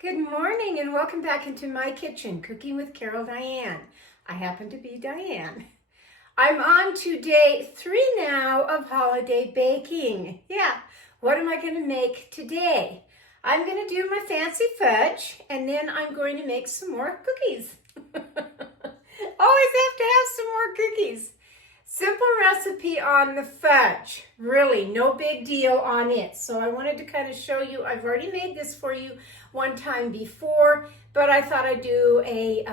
Good morning and welcome back into my kitchen, Cooking with Carol Diane. I happen to be Diane. I'm on to day 3 now of holiday baking. Yeah, what am I going to make today? I'm going to do my fancy fudge and then I'm going to make some more cookies. Always have to have some more cookies. Simple recipe on the fudge, really no big deal on it. So I wanted to kind of show you, I've already made this for you one time before, but I thought I'd do a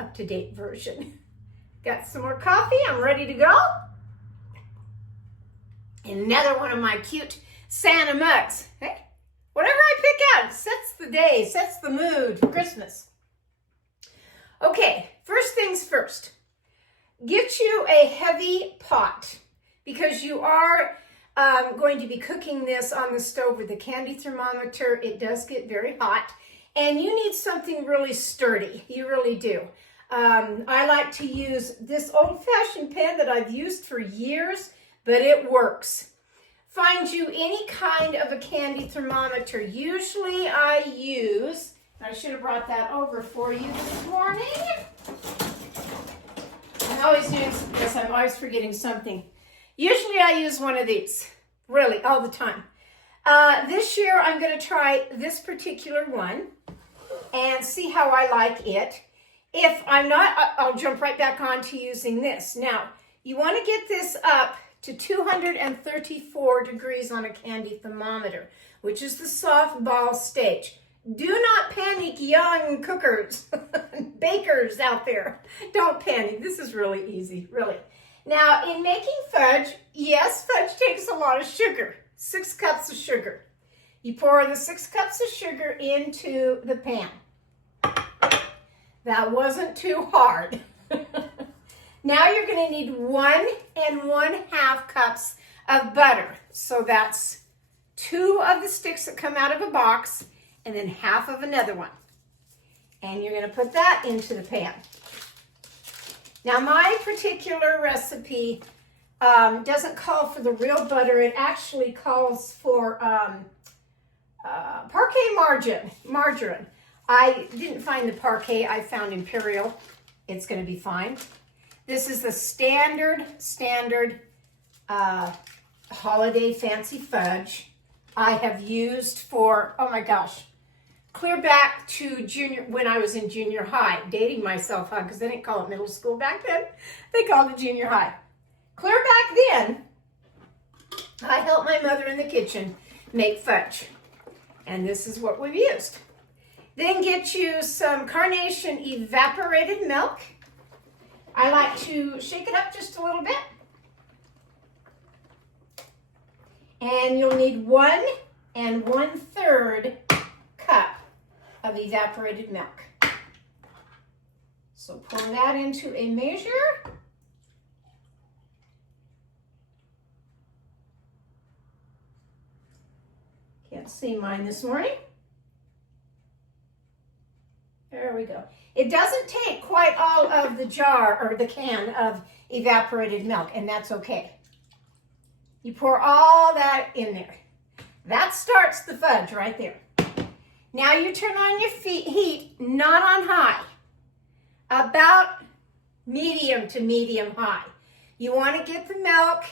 up-to-date version. Got some more coffee, I'm ready to go. Another one of my cute Santa mugs. Hey, whatever I pick out sets the day, sets the mood for Christmas. Okay, first things first. Get you a heavy pot because you are going to be cooking this on the stove with the candy thermometer. It does get very hot and you need something really sturdy. You really do. I like to use this old-fashioned pan that I've used for years, but it works. Find you any kind of a candy thermometer. Usually I should have brought that over for you this morning. I'm always doing this, I'm always forgetting something. Usually I use one of these, really, all the time. This year I'm going to try this particular one and see how I like it. If I'm not, I'll jump right back on to using this. Now, you want to get this up to 234 degrees on a candy thermometer, which is the softball stage. Do not panic, young cookers, bakers out there. Don't panic. This is really easy, really. Now, in making fudge, yes, fudge takes a lot of sugar, 6 cups of sugar. You pour the 6 cups of sugar into the pan. That wasn't too hard. Now you're going to need 1 1/2 cups of butter. So that's 2 of the sticks that come out of a box and then half of another one. And you're going to put that into the pan. Now my particular recipe doesn't call for the real butter. It actually calls for parquet margarine. I didn't find the parquet. I found Imperial. It's going to be fine. This is the standard holiday fancy fudge I have used for, oh my gosh, clear back to when I was in junior high, dating myself, huh? Because they didn't call it middle school back then. They called it junior high. Clear back then, I helped my mother in the kitchen make fudge. And this is what we've used. Then get you some Carnation evaporated milk. I like to shake it up just a little bit. And you'll need 1 1/3 cup of evaporated milk. So pour that into a measure. Can't see mine this morning. There we go. It doesn't take quite all of the jar or the can of evaporated milk, and that's okay. You pour all that in there. That starts the fudge right there. Now you turn on your heat, not on high, about medium to medium high. You want to get the milk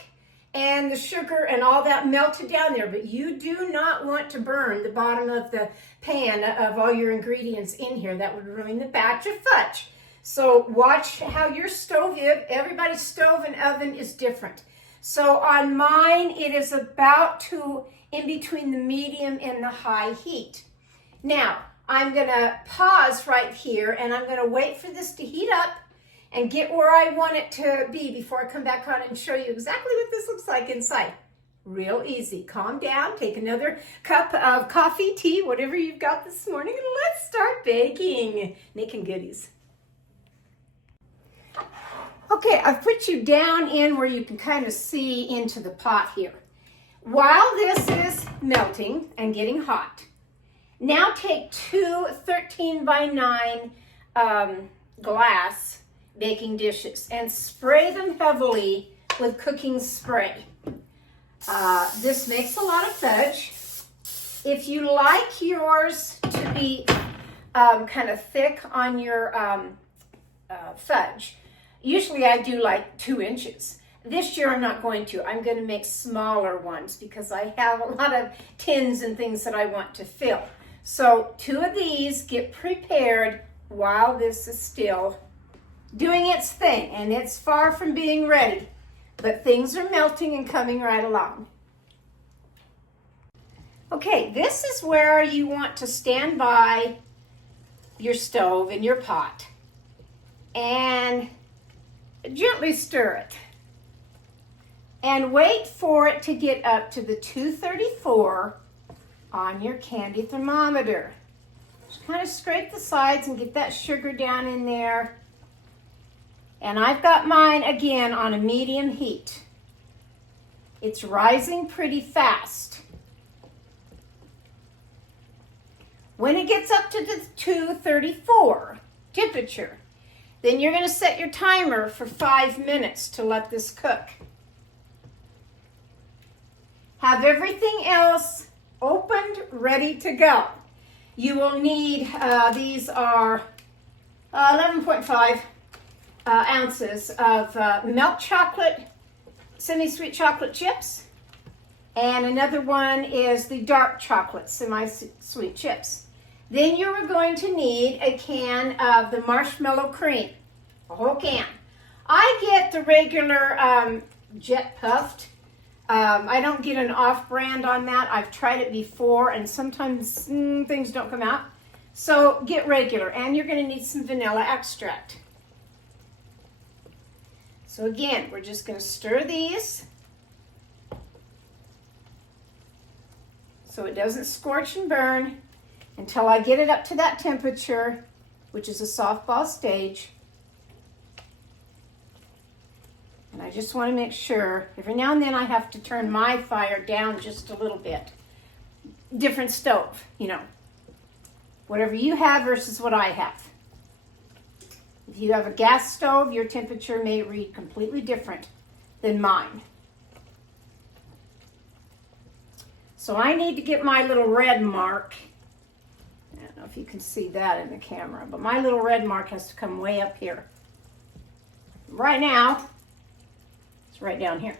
and the sugar and all that melted down there, but you do not want to burn the bottom of the pan of all your ingredients in here. That would ruin the batch of fudge. So watch how your stove is. Everybody's stove and oven is different. So on mine, it is about in between the medium and the high heat. Now, I'm going to pause right here and I'm going to wait for this to heat up and get where I want it to be before I come back on and show you exactly what this looks like inside. Real easy. Calm down, take another cup of coffee, tea, whatever you've got this morning, and let's start baking, making goodies. Okay, I've put you down in where you can kind of see into the pot here. While this is melting and getting hot, now take 2 13 by 9 glass baking dishes and spray them heavily with cooking spray. This makes a lot of fudge. If you like yours to be kind of thick on your fudge. Usually I do like 2 inches. This year I'm not going to. I'm going to make smaller ones because I have a lot of tins and things that I want to fill. So 2 of these, get prepared while this is still doing its thing, and it's far from being ready, but things are melting and coming right along. Okay, this is where you want to stand by your stove in your pot and gently stir it and wait for it to get up to the 234 on your candy thermometer. Just kind of scrape the sides and get that sugar down in there. And I've got mine again on a medium heat. It's rising pretty fast. When it gets up to the 234 temperature, then you're going to set your timer for 5 minutes to let this cook. Have everything else opened, ready to go. You will need, these are 11.5 ounces of milk chocolate, semi-sweet chocolate chips, and another one is the dark chocolate semi-sweet chips. Then you are going to need a can of the marshmallow cream, a whole can. I get the regular jet puffed. I don't get an off-brand on that. I've tried it before, and sometimes things don't come out. So get regular, and you're going to need some vanilla extract. So again, we're just going to stir these so it doesn't scorch and burn until I get it up to that temperature, which is a softball stage. And I just want to make sure, every now and then I have to turn my fire down just a little bit. Different stove, you know, whatever you have versus what I have. If you have a gas stove, your temperature may read completely different than mine. So I need to get my little red mark. I don't know if you can see that in the camera, but my little red mark has to come way up here. Right now, it's right down here.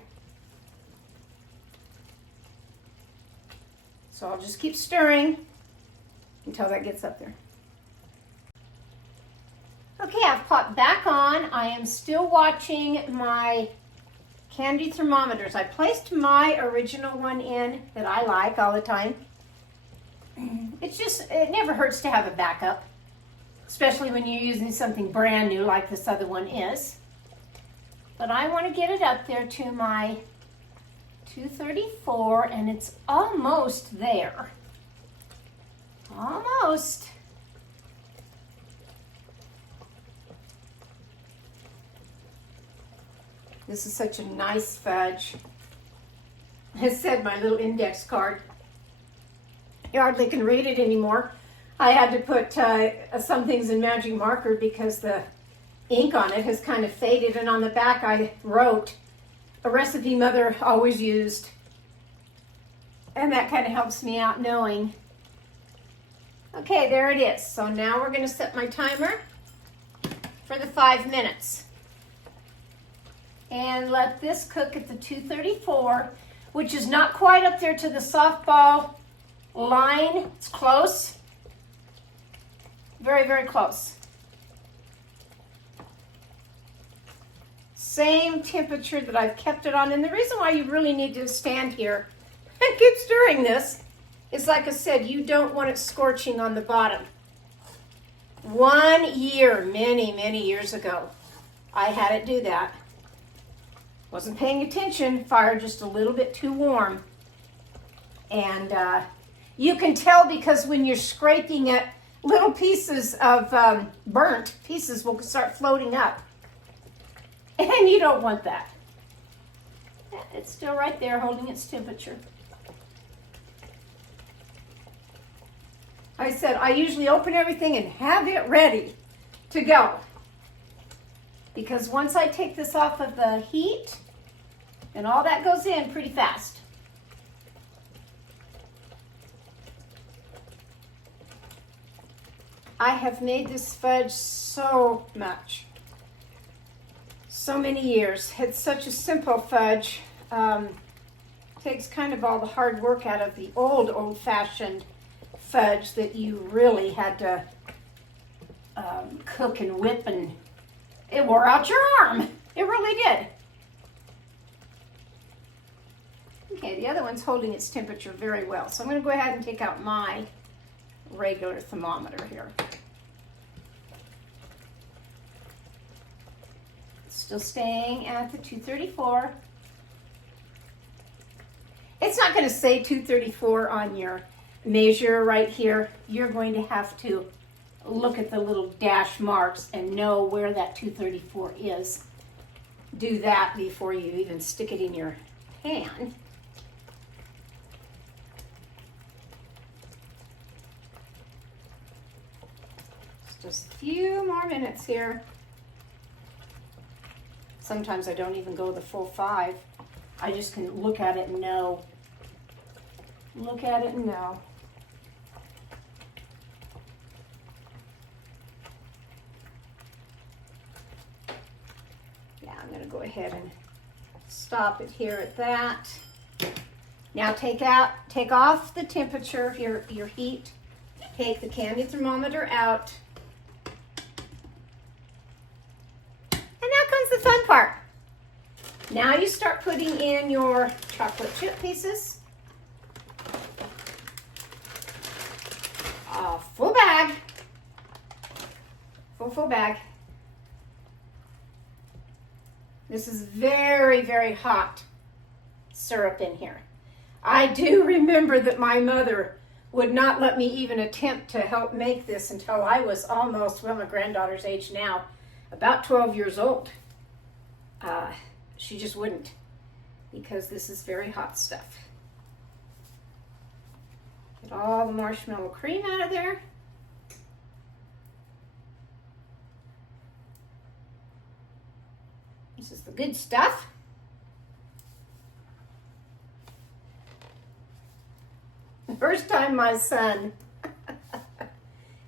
So I'll just keep stirring until that gets up there. Okay, I've popped back on. I am still watching my candy thermometers. I placed my original one in that I like all the time. It never hurts to have a backup, especially when you're using something brand new like this other one is. But I want to get it up there to my 234, and it's almost there. Almost. This is such a nice fudge. It said my little index card. You hardly can read it anymore. I had to put some things in magic marker because the ink on it has kind of faded, and on the back I wrote a recipe Mother always used, and that kind of helps me out knowing. Okay, there it is. So now we're going to set my timer for the 5 minutes and let this cook at the 234, which is not quite up there to the softball line. It's close. Very, very close. Same temperature that I've kept it on. And the reason why you really need to stand here and keep stirring this is, like I said, you don't want it scorching on the bottom. 1 year, many, many years ago, I had it do that. Wasn't paying attention, fire just a little bit too warm. And you can tell because when you're scraping it, little pieces of burnt pieces will start floating up. And you don't want that. It's still right there holding its temperature. I said I usually open everything and have it ready to go. Because once I take this off of the heat, and all that goes in pretty fast. I have made this fudge so much. So many years. It's such a simple fudge. Takes kind of all the hard work out of the old-fashioned fudge that you really had to cook and whip, and it wore out your arm. It really did. Okay, the other one's holding its temperature very well. So I'm going to go ahead and take out my regular thermometer here. Still staying at the 234. It's not going to say 234 on your measure right here. You're going to have to look at the little dash marks and know where that 234 is. Do that before you even stick it in your pan. Just a few more minutes here. Sometimes I don't even go the full 5. I just can look at it and know. Look at it and know. Yeah, I'm going to go ahead and stop it here at that. Now take off the temperature, your heat. Take the candy thermometer out. And now comes the fun part. Now you start putting in your chocolate chip pieces. A full bag. Full bag. This is very, very hot syrup in here. I do remember that my mother would not let me even attempt to help make this until I was almost, well, my granddaughter's age now, about 12 years old. She just wouldn't, because this is very hot stuff. Get all the marshmallow cream out of there. This is the good stuff. The first time my son,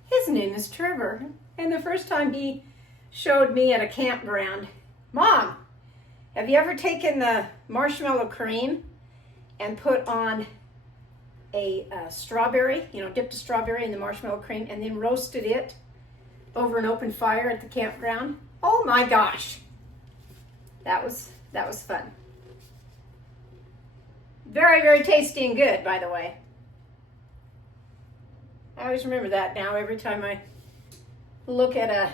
his name is Trevor, and the first time he showed me at a campground, Mom, have you ever taken the marshmallow cream and put on a strawberry, dipped a strawberry in the marshmallow cream and then roasted it over an open fire at the campground? Oh my gosh. That was fun. Very, very tasty and good, by the way. I always remember that now. Every time I look at a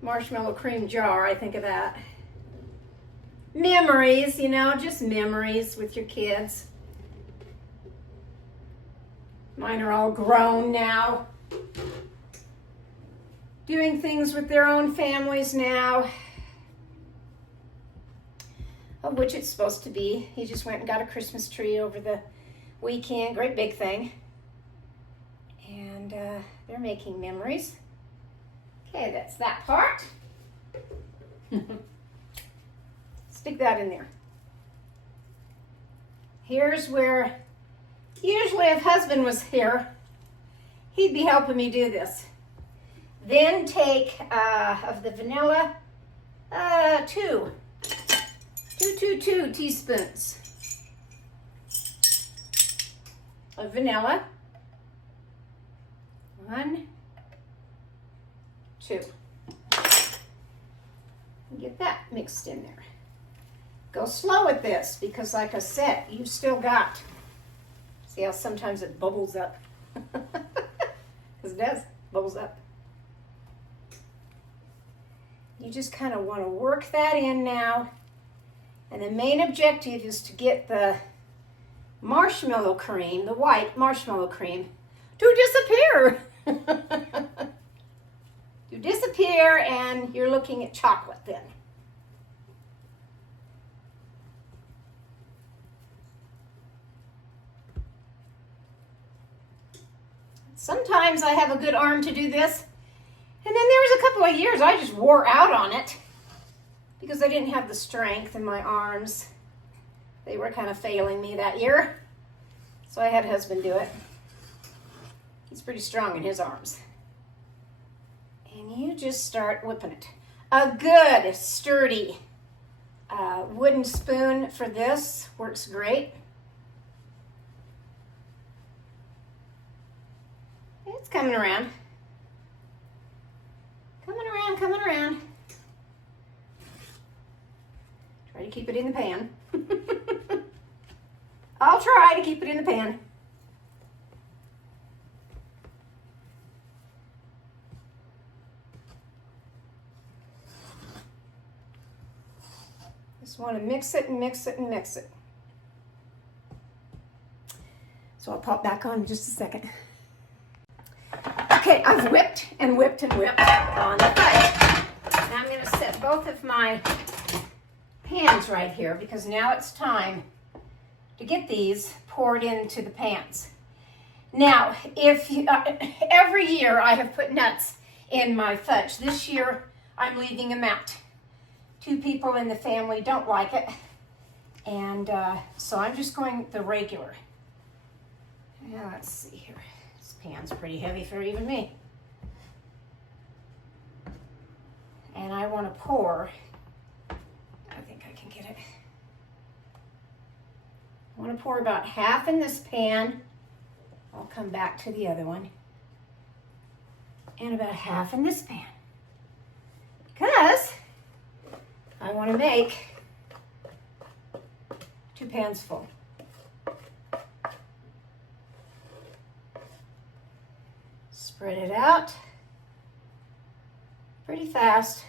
marshmallow cream jar, I think of that. Memories, just memories with your kids. Mine are all grown now. Doing things with their own families now. Of which it's supposed to be. He just went and got a Christmas tree over the weekend. Great big thing. And they're making memories. Okay, that's that part. Stick that in there. Here's where, usually if husband was here, he'd be helping me do this. Then take of the vanilla, 2 teaspoons of vanilla. 1, 2. Get that mixed in there. Go slow with this because, like I said, you've still got, see how sometimes it bubbles up? Because it does, bubbles up. You just kind of want to work that in now. And the main objective is to get the marshmallow cream, the white marshmallow cream, to disappear. To disappear, and you're looking at chocolate then. Sometimes I have a good arm to do this, and then there was a couple of years I just wore out on it because I didn't have the strength in my arms. They were kind of failing me that year, so I had husband do it. He's pretty strong in his arms. And you just start whipping it. A good, sturdy wooden spoon for this works great. It's coming around. Coming around, coming around. Try to keep it in the pan. I'll try to keep it in the pan. Just want to mix it and mix it and mix it. So I'll pop back on in just a second. Okay, I've whipped and whipped and whipped on the fudge. Now I'm going to set both of my pans right here because now it's time to get these poured into the pans. Now, if you, every year I have put nuts in my fudge. This year I'm leaving them out. 2 people in the family don't like it, and so I'm just going the regular. Now let's see here. This pan's pretty heavy for even me. And I want to pour, I think I can get it. I want to pour about half in this pan. I'll come back to the other one. And about half in this pan. Because I want to make 2 pans full. Spread it out pretty fast.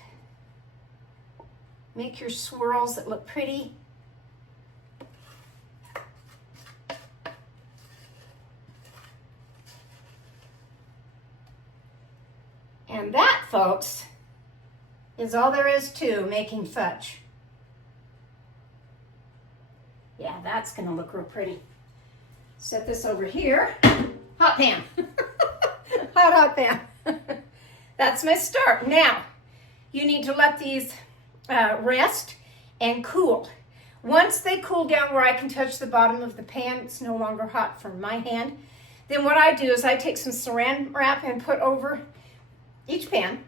Make your swirls that look pretty. And that, folks, is all there is to making fudge. Yeah, that's gonna look real pretty. Set this over here. Hot pan. Hot pan. That's my start. Now, you need to let these rest and cool. Once they cool down where I can touch the bottom of the pan, it's no longer hot from my hand, then what I do is I take some saran wrap and put over each pan,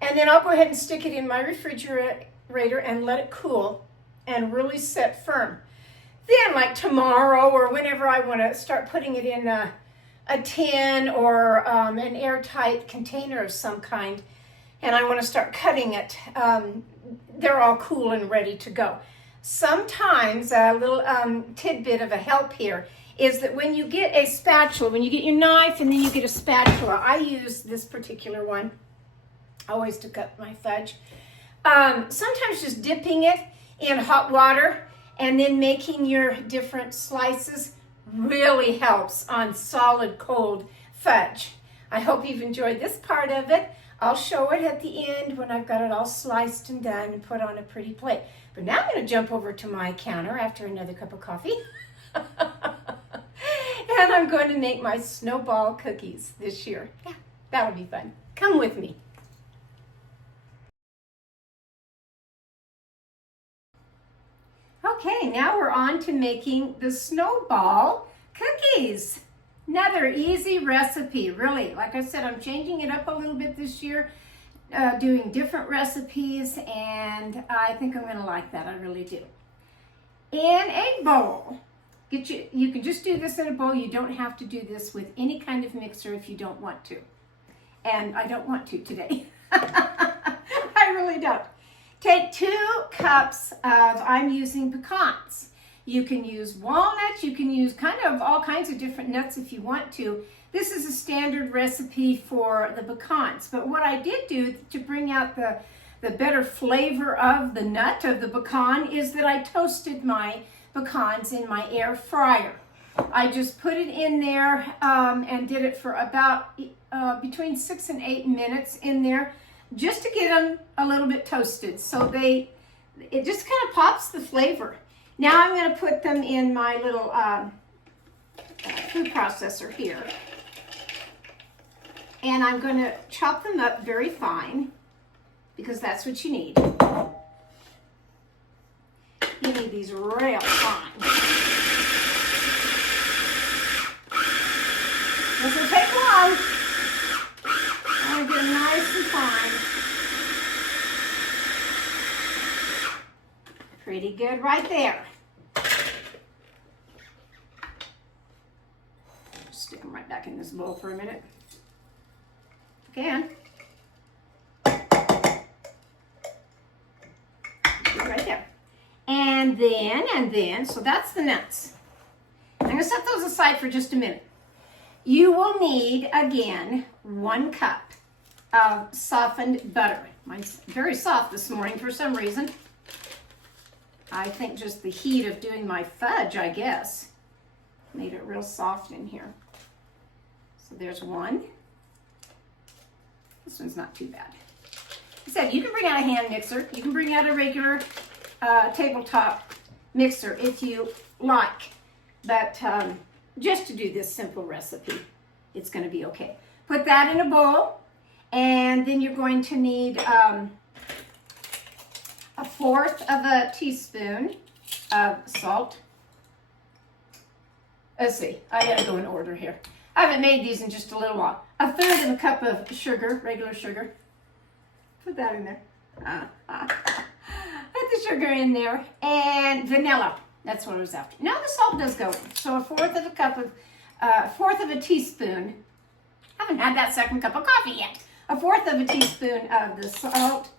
and then I'll go ahead and stick it in my refrigerator and let it cool and really set firm. Then, like tomorrow or whenever I want to start putting it in a tin or an airtight container of some kind, and I want to start cutting it, they're all cool and ready to go. Sometimes a little tidbit of a help here is that when you get a spatula, when you get your knife and then you get a spatula, I use this particular one always to cut my fudge. Sometimes just dipping it in hot water and then making your different slices really helps on solid cold fudge. I hope you've enjoyed this part of it. I'll show it at the end when I've got it all sliced and done and put on a pretty plate. But now I'm going to jump over to my counter after another cup of coffee. And I'm going to make my Snowball cookies this year. Yeah, that'll be fun. Come with me. Okay, now we're on to making the Snowball cookies. Another easy recipe, really. Like I said, I'm changing it up a little bit this year, doing different recipes, and I think I'm going to like that. I really do. In a bowl, you can just do this in a bowl. You don't have to do this with any kind of mixer if you don't want to. And I don't want to today. I really don't. Take 2 cups of, I'm using pecans. You can use walnuts, you can use kind of all kinds of different nuts if you want to. This is a standard recipe for the pecans, but what I did do to bring out the better flavor of the nut, of the pecan, is that I toasted my pecans in my air fryer. I just put it in there and did it for about between 6 and 8 minutes in there, just to get them a little bit toasted, so it just kind of pops the flavor. Now I'm going to put them in my little food processor here, and I'm going to chop them up very fine because that's what you need. You need these real fine. This will take long. I want to get them nice and fine. pretty good right there. Stick them right back in this bowl for a minute. Again. Right there. And then, so that's the nuts. I'm going to set those aside for just a minute. You will need, again, 1 cup of softened butter. Mine's very soft this morning for some reason. I think just the heat of doing my fudge, I guess, made it real soft in here. So there's 1. This one's not too bad. Like I said, you can bring out a hand mixer. You can bring out a regular tabletop mixer if you like. But just to do this simple recipe, it's going to be okay. Put that in a bowl, and then you're going to need a 1/4 of a teaspoon of salt. Let's see, I gotta go in order here. I haven't made these in just a little while. 1/3 of a cup of sugar, regular sugar. Put that in there. Put the sugar in there, and vanilla. That's what I was after. Now the salt does go in. So 1/4 of a cup of, 1/4 of a teaspoon. I haven't had that 2nd cup of coffee yet. 1/4 of a teaspoon of the salt,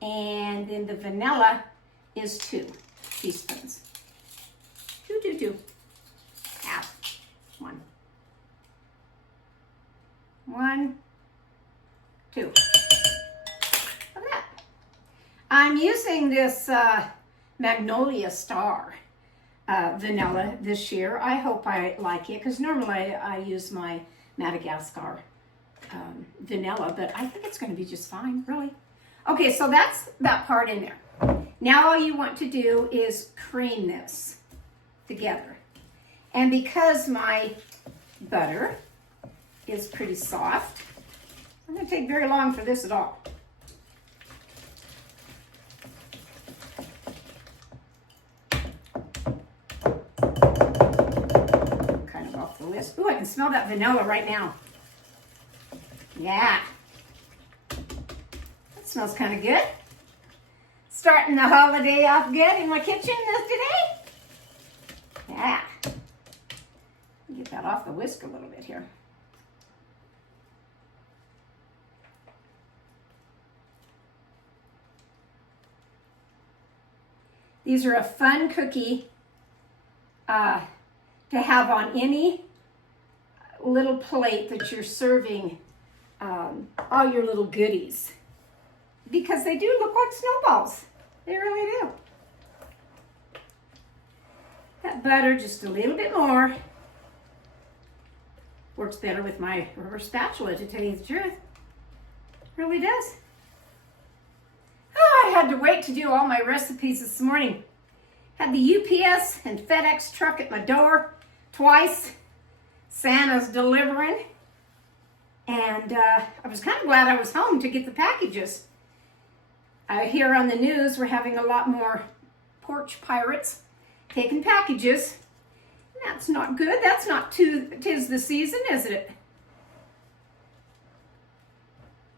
and then the vanilla is 2 teaspoons. 2. Half. 1. 1, 2. Look at that. I'm using this Magnolia Star vanilla this year. I hope I like it, because normally I use my Madagascar vanilla, but I think it's going to be just fine, really. Okay, so that's that part in there. Now all you want to do is cream this together. And because my butter is pretty soft, it's not going to take very long for this at all. Kind of off the list. Ooh, I can smell that vanilla right now. Yeah. That smells kind of good. Starting the holiday off good in my kitchen today. Yeah. Get that off the whisk a little bit here. These are a fun cookie to have on any little plate that you're serving all your little goodies, because they do look like snowballs. They really do. That butter just a little bit more. Works better with my rubber spatula, to tell you the truth. Really does. Oh, I had to wait to do all my recipes this morning. Had the UPS and FedEx truck at my door twice. Santa's delivering. And I was kind of glad I was home to get the packages. I hear on the news we're having a lot more porch pirates taking packages. That's not good. That's not 'tis the season, is it?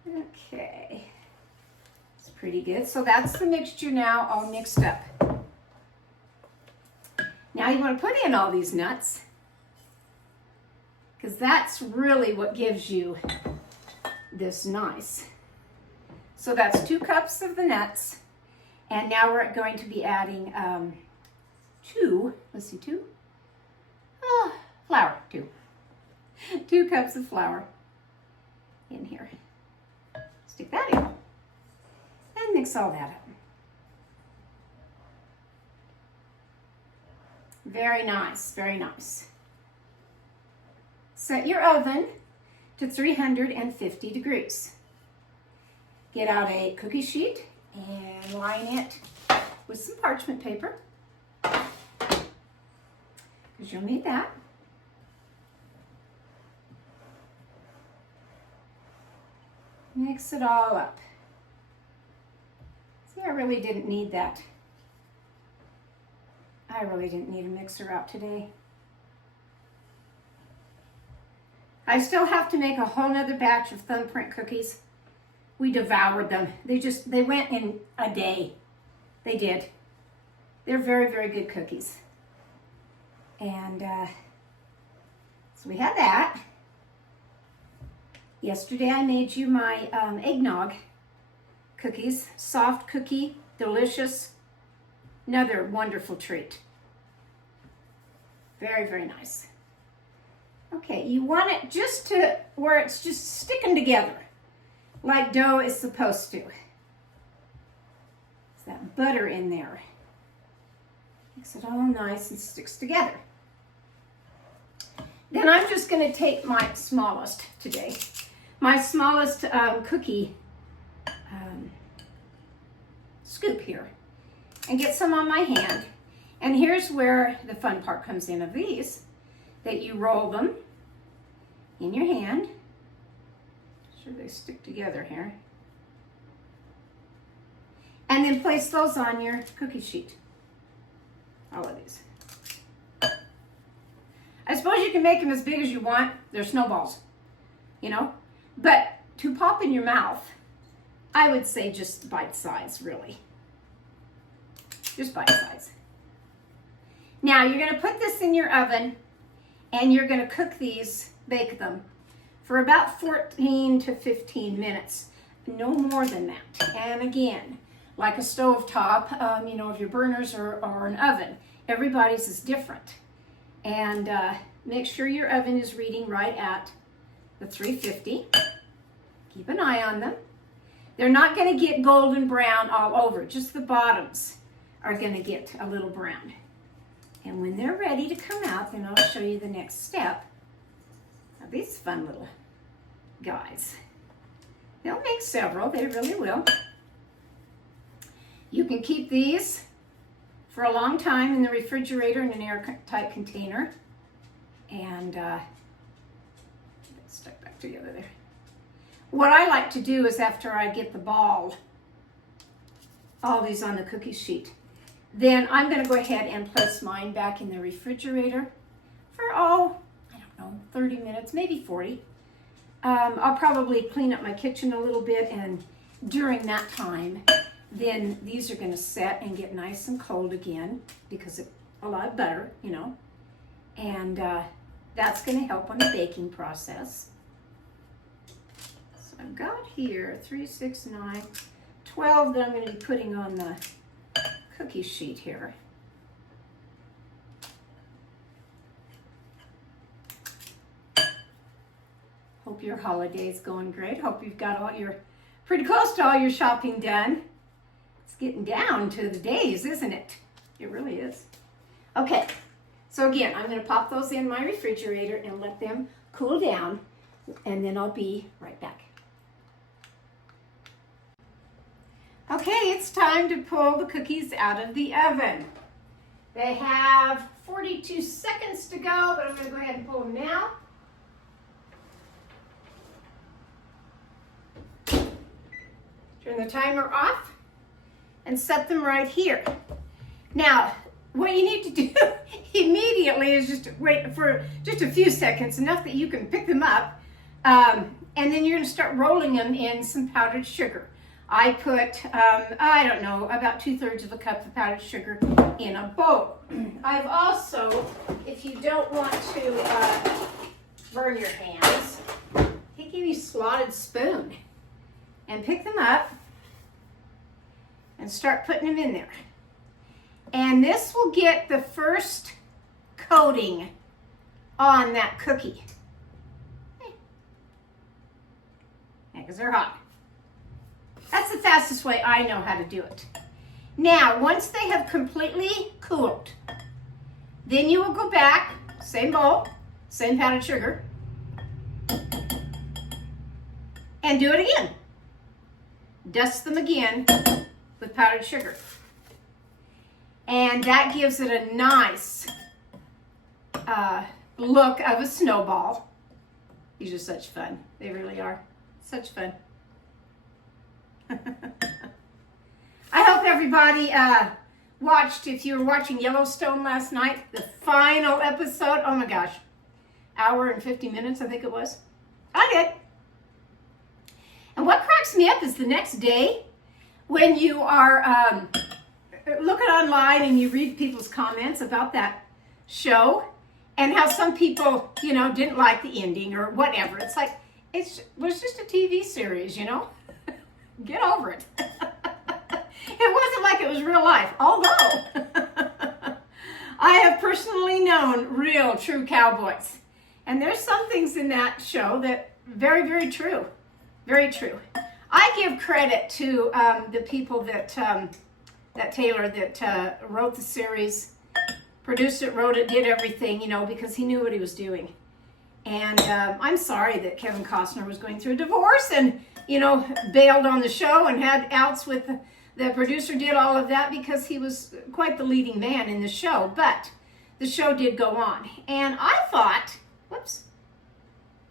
Okay. It's pretty good. So that's the mixture now all mixed up. Now you want to put in all these nuts, because that's really what gives you this nice. So that's 2 cups of the nuts. And now we're going to be adding 2 flour, 2 cups of flour in here. Stick that in and mix all that up. Very nice, very nice. Set your oven to 350 degrees. Get out a cookie sheet and line it with some parchment paper, because you'll need that. Mix it all up. See, I really didn't need that. I really didn't need a mixer out today. I still have to make a whole nother batch of thumbprint cookies. We devoured them. They went in a day. They did. They're very, very good cookies. And so we had that. Yesterday I made you my eggnog cookies. Soft cookie, delicious. Another wonderful treat. Very, very nice. Okay, you want it just to where it's just sticking together, like dough is supposed to. It's that butter in there. Makes it all nice and sticks together. Then I'm just going to take my smallest today. My smallest cookie scoop here and get some on my hand. And here's where the fun part comes in of these, that you roll them in your hand. Make sure they stick together here. And then place those on your cookie sheet. All of these. I suppose you can make them as big as you want. They're snowballs, you know. But to pop in your mouth, I would say just bite size, really. Just bite size. Now you're going to put this in your oven and you're going to cook these, bake them for about 14 to 15 minutes. No more than that. And again, like a stove top, you know, if your burners or an oven, everybody's is different. And make sure your oven is reading right at the 350. Keep an eye on them. They're not going to get golden brown all over. Just the bottoms are going to get a little brown. And when they're ready to come out, then I'll show you the next step of these fun little guys. They'll make several. They really will. You can keep these for a long time in the refrigerator in an airtight container. And stuck back together there. What I like to do is after I get the ball, all these on the cookie sheet, then I'm going to go ahead and place mine back in the refrigerator for, I don't know, 30 minutes, maybe 40. I'll probably clean up my kitchen a little bit, and during that time, then these are going to set and get nice and cold again because it's a lot of butter, you know, and that's going to help on the baking process. So I've got here 3, 6, 9, 12 that I'm going to be putting on the cookie sheet here. Hope your holiday's going great. Hope you've got pretty close to all your shopping done. It's getting down to the days, isn't it? It really is. Okay, so again, I'm going to pop those in my refrigerator and let them cool down, and then I'll be right back. Okay, it's time to pull the cookies out of the oven. They have 42 seconds to go, but I'm going to go ahead and pull them now. Turn the timer off and set them right here. Now, what you need to do immediately is just wait for just a few seconds, enough that you can pick them up, and then you're going to start rolling them in some powdered sugar. I put, I don't know, about 2/3 of a cup of powdered sugar in a bowl. I've also, if you don't want to burn your hands, take a slotted spoon and pick them up and start putting them in there. And this will get the first coating on that cookie. Yeah, because they're hot. That's the fastest way I know how to do it. Now, once they have completely cooled, then you will go back, same bowl, same powdered sugar, and do it again. Dust them again with powdered sugar. And that gives it a nice look of a snowball. These are such fun. They really are. Such fun. I hope everybody watched, if you were watching Yellowstone last night, the final episode. Oh my gosh. Hour and 50 minutes, I think it was. I did. And what cracks me up is the next day when you are look at online and you read people's comments about that show and how some people, you know, didn't like the ending or whatever. It's like, it was just a TV series, you know? Get over it. It wasn't like it was real life, although I have personally known real, true cowboys. And there's some things in that show that very, very true. Very true. I give credit to the people that Taylor that wrote the series, produced it, wrote it, did everything, you know, because he knew what he was doing. And I'm sorry that Kevin Costner was going through a divorce and, you know, bailed on the show and had outs with the producer, did all of that because he was quite the leading man in the show. But the show did go on. And I thought, whoops,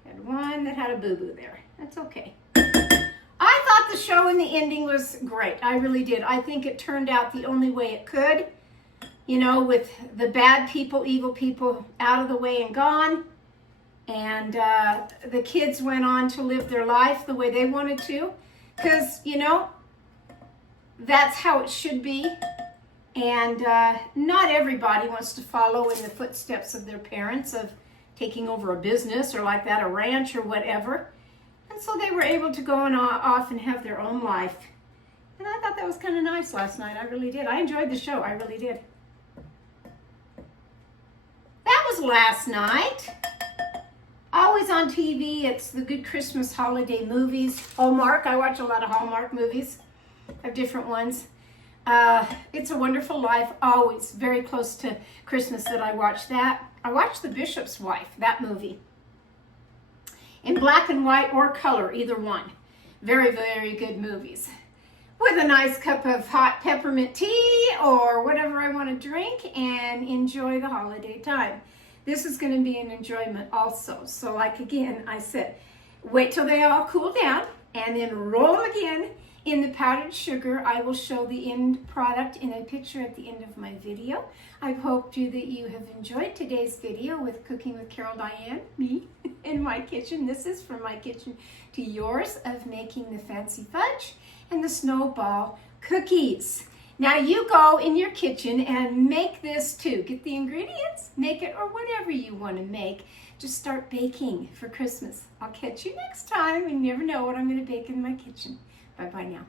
had one that had a boo-boo there. That's okay. I thought the show in the ending was great. I really did. I think it turned out the only way it could, you know, with the bad people, evil people out of the way and gone. And the kids went on to live their life the way they wanted to. Because, you know, that's how it should be. And not everybody wants to follow in the footsteps of their parents of taking over a business or like that, a ranch or whatever. And so they were able to go on off and have their own life. And I thought that was kind of nice last night. I really did. I enjoyed the show. I really did. That was last night. Always on TV, it's the good Christmas holiday movies. Hallmark. I watch a lot of Hallmark movies. I have different ones. It's a Wonderful Life. Always very close to Christmas that I watch that. I watched The Bishop's Wife, that movie. In black and white or color, either one. Very, very good movies. With a nice cup of hot peppermint tea or whatever I want to drink and enjoy the holiday time. This is going to be an enjoyment also. So like again, I said, wait till they all cool down and then roll them again in the powdered sugar. I will show the end product in a picture at the end of my video. I hope that you have enjoyed today's video with Cooking with Carol Diane, me, in my kitchen. This is from my kitchen to yours of making the fancy fudge and the snowball cookies. Now you go in your kitchen and make this too. Get the ingredients, make it, or whatever you want to make. Just start baking for Christmas. I'll catch you next time, and you never know what I'm going to bake in my kitchen. Bye-bye now.